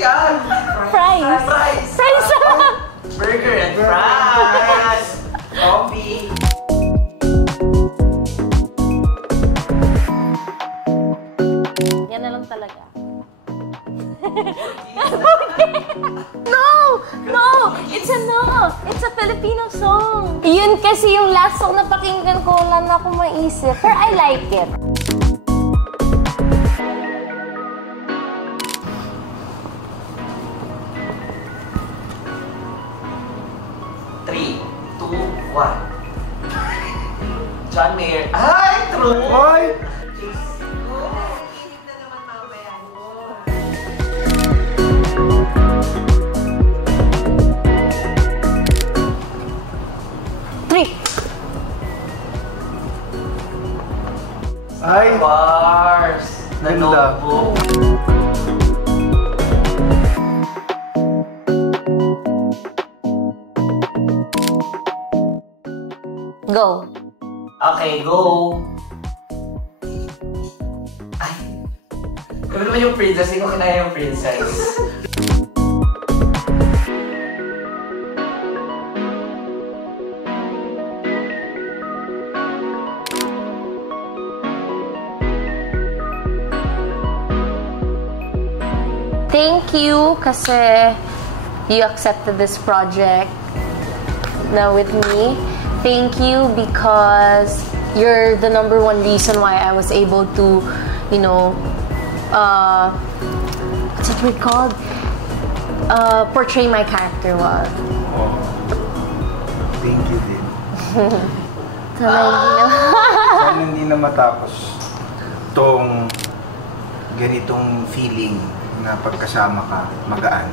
yan? Fries. Fries. Fries. Burger and fries. Coffee. Yan na lang talaga. No! No! It's a no! It's a Filipino song. Yun kasi yung last song na pakinggan ko, wala na akong maisip. Pero I like it. Three, two, one. John Mayer. Ay, true! Hoy! Ay! Bars. The Ganda. Notebook. Go. Okay, go. Ay. Kami naman yung princess. Hindi ko kinaya yung princess. Thank you kasi you accepted this project now with me. Thank you because you're the #1 reason why I was able to, you know, what's it called? Portray my character well. Oh. Thank you din. Sana hindi na matapos tong ganitong feeling na pagkasama ka, magaan.